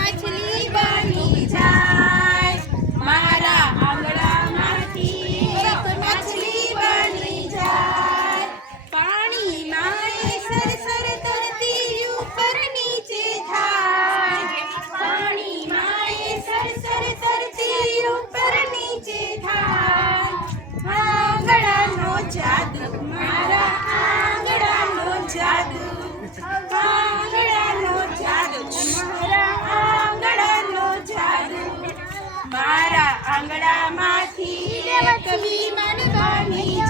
কোনায় ছিলি આંગણામાંથી બની